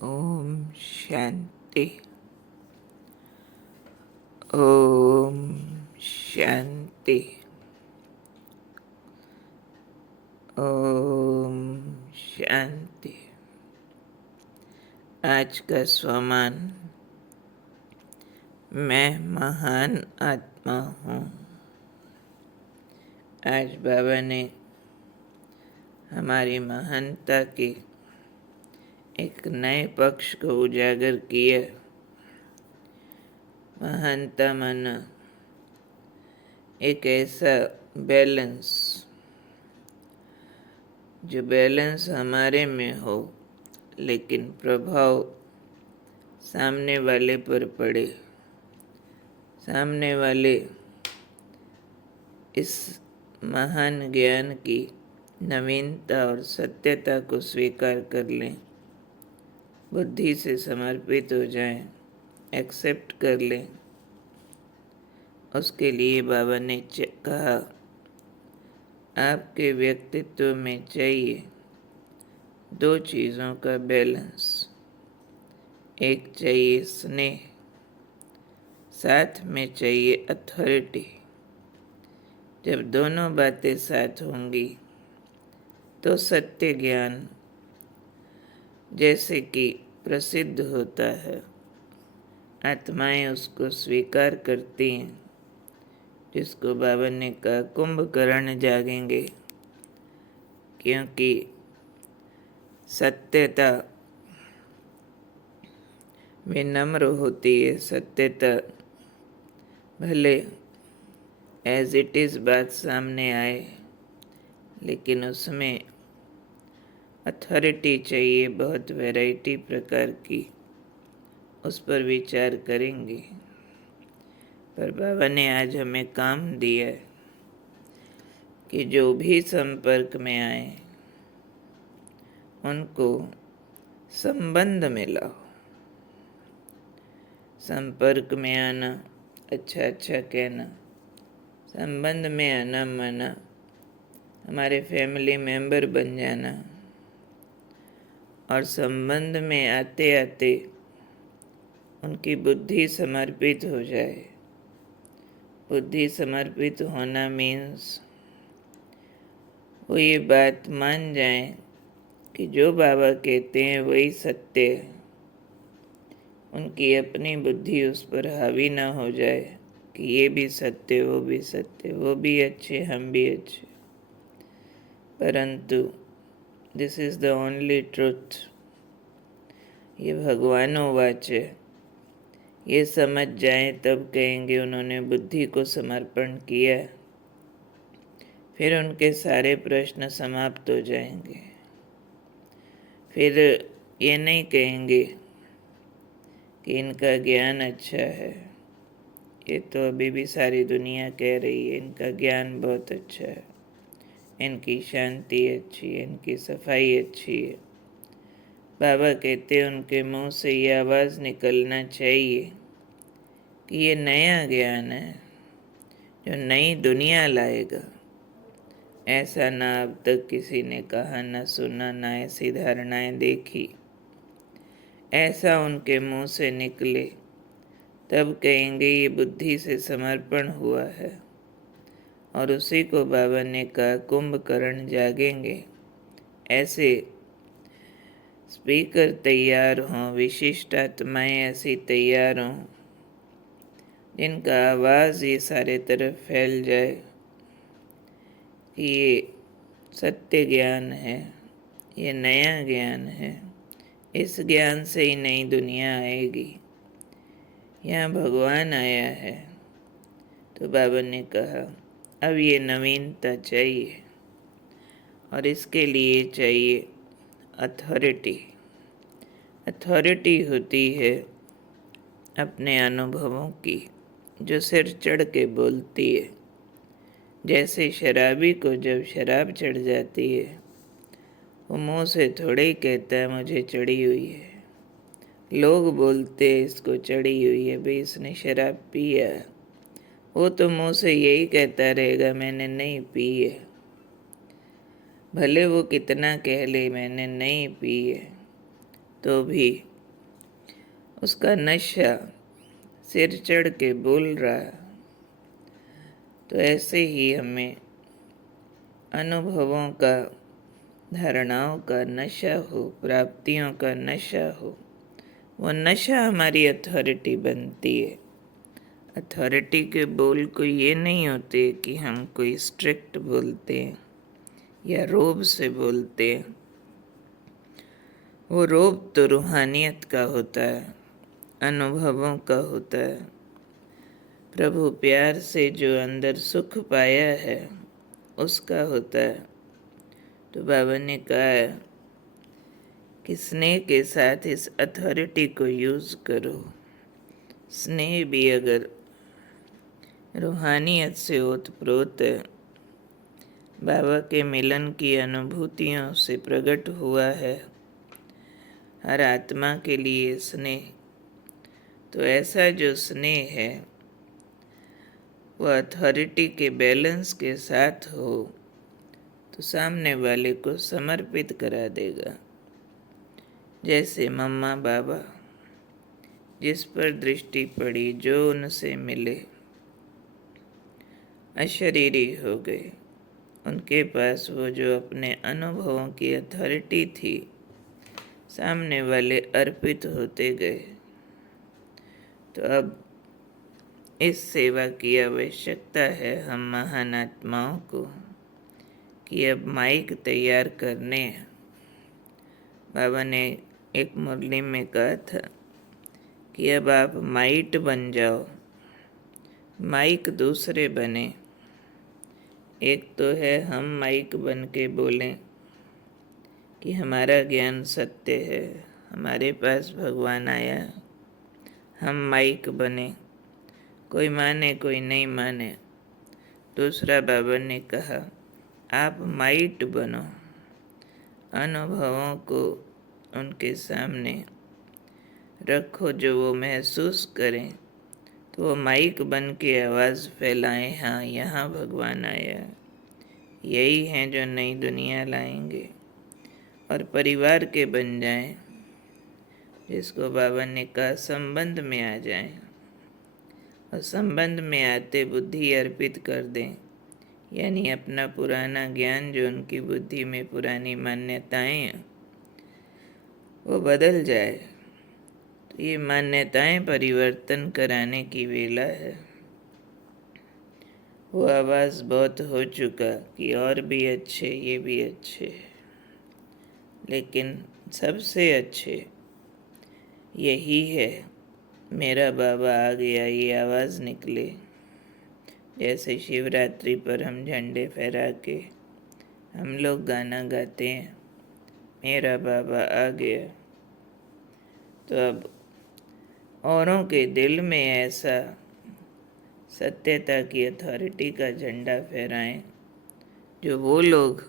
ओम शांति। ओम शांति। ओम शांति। आज का स्वमान, मैं महान आत्मा हूँ। आज बाबा ने हमारी महानता के एक नए पक्ष को उजागर किया। महानता माना एक ऐसा बैलेंस, जो बैलेंस हमारे में हो लेकिन प्रभाव सामने वाले पर पड़े। सामने वाले इस महान ज्ञान की नवीनता और सत्यता को स्वीकार कर लें, बुद्धि से समर्पित हो जाएं, एक्सेप्ट कर लें। उसके लिए बाबा ने कहा, आपके व्यक्तित्व में चाहिए दो चीज़ों का बैलेंस। एक चाहिए स्नेह, साथ में चाहिए अथॉरिटी। जब दोनों बातें साथ होंगी तो सत्य ज्ञान जैसे कि प्रसिद्ध होता है, आत्माएं उसको स्वीकार करती हैं। जिसको बाबा ने कहा कुंभकर्ण जागेंगे, क्योंकि सत्यता विनम्र होती है। सत्यता भले एज इट इज़ बात सामने आए, लेकिन उसमें अथॉरिटी चाहिए, बहुत वैरायटी प्रकार की। उस पर विचार करेंगे। पर बाबा ने आज हमें काम दिया है कि जो भी संपर्क में आए उनको संबंध में लाओ। संपर्क में आना, अच्छा अच्छा कहना। संबंध में आना माना हमारे फैमिली मेंबर बन जाना। और संबंध में आते आते उनकी बुद्धि समर्पित हो जाए। बुद्धि समर्पित होना मीन्स वो ये बात मान जाए कि जो बाबा कहते हैं वही सत्य है। उनकी अपनी बुद्धि उस पर हावी ना हो जाए कि ये भी सत्य, वो भी सत्य, वो भी अच्छे, हम भी अच्छे। परंतु this is the only truth. ये भगवानोवाच है। ये समझ जाएं तब कहेंगे उन्होंने बुद्धि को समर्पण किया। फिर उनके सारे प्रश्न समाप्त हो जाएंगे। फिर ये नहीं कहेंगे कि इनका ज्ञान अच्छा है। ये तो अभी भी सारी दुनिया कह रही है इनका ज्ञान बहुत अच्छा है, इनकी शांति अच्छी है, इनकी सफाई अच्छी है। बाबा कहते उनके मुंह से ये आवाज़ निकलना चाहिए कि ये नया ज्ञान है जो नई दुनिया लाएगा। ऐसा ना अब तक किसी ने कहा, ना सुना, ना ऐसी धारणाएं देखी। ऐसा उनके मुंह से निकले तब कहेंगे ये बुद्धि से समर्पण हुआ है। और उसी को बाबा ने कहा कुंभकर्ण जागेंगे। ऐसे स्पीकर तैयार हों, विशिष्ट आत्माएं ऐसी तैयार हों जिनका आवाज़ ये सारे तरफ फैल जाए कि ये सत्य ज्ञान है, ये नया ज्ञान है। इस ज्ञान से ही नई दुनिया आएगी। यहाँ भगवान आया है। तो बाबा ने कहा अब ये नवीनता चाहिए और इसके लिए चाहिए अथॉरिटी। अथॉरिटी होती है अपने अनुभवों की, जो सिर चढ़ के बोलती है। जैसे शराबी को जब शराब चढ़ जाती है, वो मुँह से थोड़े ही कहता है मुझे चढ़ी हुई है। लोग बोलते हैं इसको चढ़ी हुई है, भाई इसने शराब पी है। वो तो मुँह से यही कहता रहेगा मैंने नहीं पी है। भले वो कितना कह ले मैंने नहीं पी है, तो भी उसका नशा सिर चढ़ के बोल रहा है। तो ऐसे ही हमें अनुभवों का, धारणाओं का नशा हो, प्राप्तियों का नशा हो, वो नशा हमारी अथॉरिटी बनती है। अथॉरिटी के बोल कोई ये नहीं होते कि हम कोई स्ट्रिक्ट बोलते हैं या रोब से बोलते हैं। वो रोब तो रूहानियत का होता है, अनुभवों का होता है। प्रभु प्यार से जो अंदर सुख पाया है उसका होता है। तो बाबा ने कहा है कि स्नेह के साथ इस अथॉरिटी को यूज़ करो। स्नेह भी अगर रूहानियत से ओतप्रोत है, बाबा के मिलन की अनुभूतियों से प्रकट हुआ है, हर आत्मा के लिए स्नेह, तो ऐसा जो स्नेह है वो अथॉरिटी के बैलेंस के साथ हो तो सामने वाले को समर्पित करा देगा। जैसे मम्मा बाबा, जिस पर दृष्टि पड़ी जो उनसे मिले अशरीरी हो गए। उनके पास वो जो अपने अनुभवों की अथॉरिटी थी, सामने वाले अर्पित होते गए। तो अब इस सेवा की आवश्यकता है हम महान आत्माओं को कि अब माइक तैयार करने हैं। बाबा ने एक मुरली में कहा था कि अब आप माइट बन जाओ, माइक दूसरे बने। एक तो है हम माइक बन के बोलें कि हमारा ज्ञान सत्य है, हमारे पास भगवान आया। हम माइक बने, कोई माने कोई नहीं माने। दूसरा बाबा ने कहा आप माइट बनो, अनुभवों को उनके सामने रखो जो वो महसूस करें, तो वो माइक बन के आवाज़ फैलाएं, हाँ यहाँ भगवान आया, यही हैं जो नई दुनिया लाएंगे। और परिवार के बन जाएं, जिसको बाबा ने कहा संबंध में आ जाएं, और संबंध में आते बुद्धि अर्पित कर दें, यानी अपना पुराना ज्ञान जो उनकी बुद्धि में पुरानी मान्यताएं हैं वो बदल जाए। तो ये मान्यताएं परिवर्तन कराने की वेला है। वो आवाज़ बहुत हो चुका कि और भी अच्छे, ये भी अच्छे, लेकिन सबसे अच्छे यही है, मेरा बाबा आ गया, ये आवाज़ निकले। जैसे शिवरात्रि पर हम झंडे फहरा के हम लोग गाना गाते हैं, मेरा बाबा आ गया। तो अब औरों के दिल में ऐसा सत्यता की अथॉरिटी का झंडा फहराएं जो वो लोग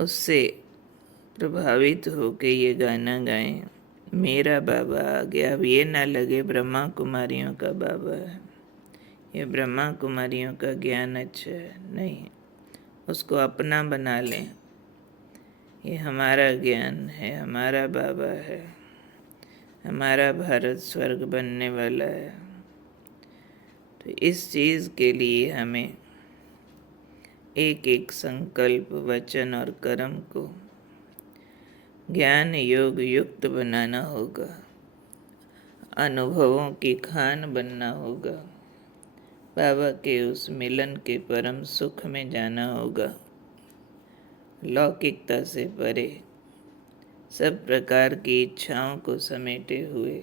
उससे प्रभावित होके ये गाना गाएं, मेरा बाबा आ गया। अब ये ना लगे ब्रह्मा कुमारियों का बाबा है, ये ब्रह्मा कुमारियों का ज्ञान अच्छा है, नहीं, उसको अपना बना लें। ये हमारा ज्ञान है, हमारा बाबा है, हमारा भारत स्वर्ग बनने वाला है। तो इस चीज़ के लिए हमें एक एक संकल्प, वचन और कर्म को ज्ञान योग युक्त बनाना होगा, अनुभवों की खान बनना होगा, बाबा के उस मिलन के परम सुख में जाना होगा। लौकिकता से परे, सब प्रकार की इच्छाओं को समेटे हुए,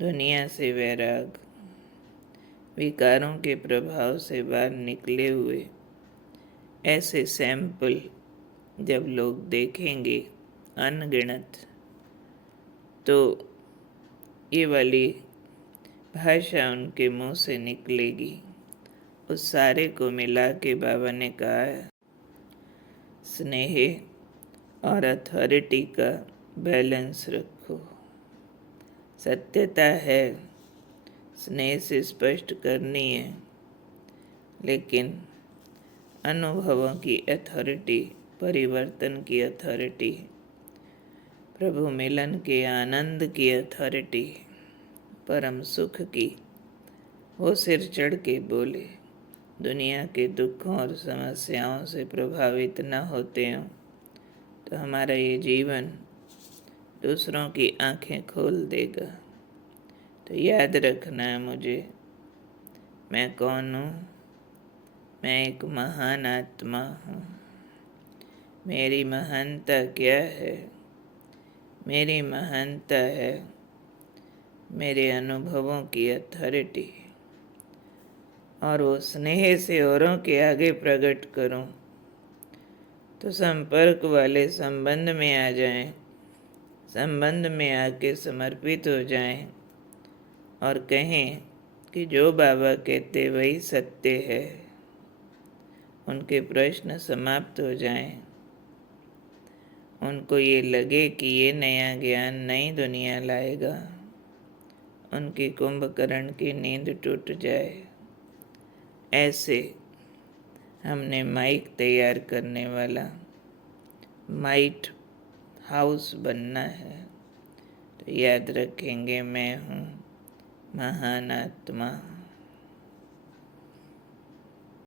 दुनिया से वैराग, विकारों के प्रभाव से बाहर निकले हुए ऐसे सैंपल जब लोग देखेंगे अनगिनत, तो ये वाली भाषा उनके मुंह से निकलेगी। उस सारे को मिला के बाबा ने कहा है स्नेह और अथॉरिटी का बैलेंस रखो। सत्यता है, स्नेह से स्पष्ट करनी है, लेकिन अनुभवों की अथॉरिटी, परिवर्तन की अथॉरिटी प्रभु मिलन के आनंद की अथॉरिटी, परम सुख की, वो सिर चढ़ के बोले, दुनिया के दुखों और समस्याओं से प्रभावित न होते हों तो हमारा ये जीवन दूसरों की आंखें खोल देगा। तो याद रखना है मुझे, मैं कौन हूँ? मैं एक महान आत्मा हूँ। मेरी महानता क्या है? मेरी महानता है मेरे अनुभवों की अथॉरिटी, और वो स्नेह से औरों के आगे प्रकट करूं तो संपर्क वाले संबंध में आ जाएं, संबंध में आके समर्पित हो जाएं और कहें कि जो बाबा कहते वही सत्य है। उनके प्रश्न समाप्त हो जाएं, उनको ये लगे कि ये नया ज्ञान नई दुनिया लाएगा, उनकी कुंभकर्ण की नींद टूट जाए। ऐसे हमने माइक तैयार करने वाला माइट हाउस बनना है। तो याद रखेंगे, मैं हूँ महान आत्मा।